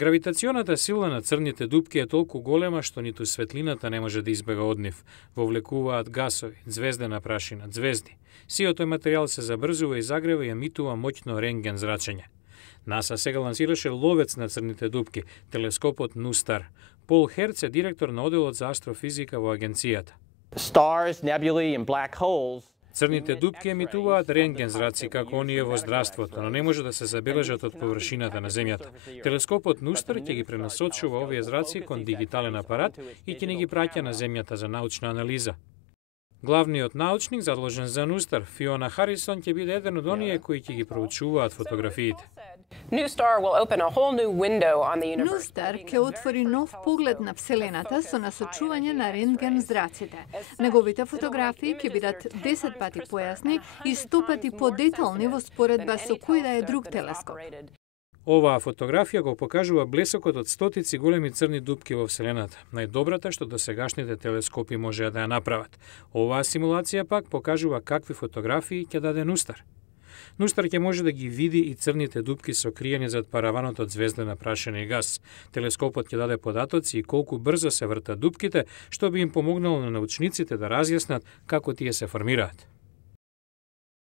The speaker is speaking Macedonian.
Гравитационата сила на црните дупки е толку голема што ниту светлината не може да избега од нив. Вовлекуваат гасови, звездена прашина, звезди. Сиот тој материјал се забрзува и загрева и емитува моќно рентген зрачење. НАСА сега лансираше ловец на црните дупки, телескопот NuSTAR. Пол Херц е директор на оделот за астрофизика во агенцијата. Stars, nebulae and black holes. Црните дупки емитуваат рентген зраци како оние во здравството, но не може да се забележат од површината на Земјата. Телескопот NuSTAR ќе ги пренасочува овие зраци кон дигитален апарат и ќе ни ги праќа на Земјата за научна анализа. Главниот научник задолжен за NuSTAR, Фиона Харисон, ќе биде еден од оние кои ќе ги проучуваат фотографиите. NuSTAR ќе отвори нов поглед на Вселената со насочување на рентген зраците. Неговите фотографии ќе бидат 10 пати појасни и 100 пати подетални во споредба со кој да е друг телескоп. Оваа фотографија го покажува блесокот од стотици големи црни дупки во Вселената, најдобрата што досегашните телескопи можеа да ја направат. Оваа симулација пак покажува какви фотографии ќе даде NuSTAR. NuSTAR ќе може да ги види и црните дупки сокриени зад параванот од звездена прашина и гас. Телескопот ќе даде податоци и колку брзо се вртат дупките, што би им помогнало на научниците да разјаснат како тие се формираат.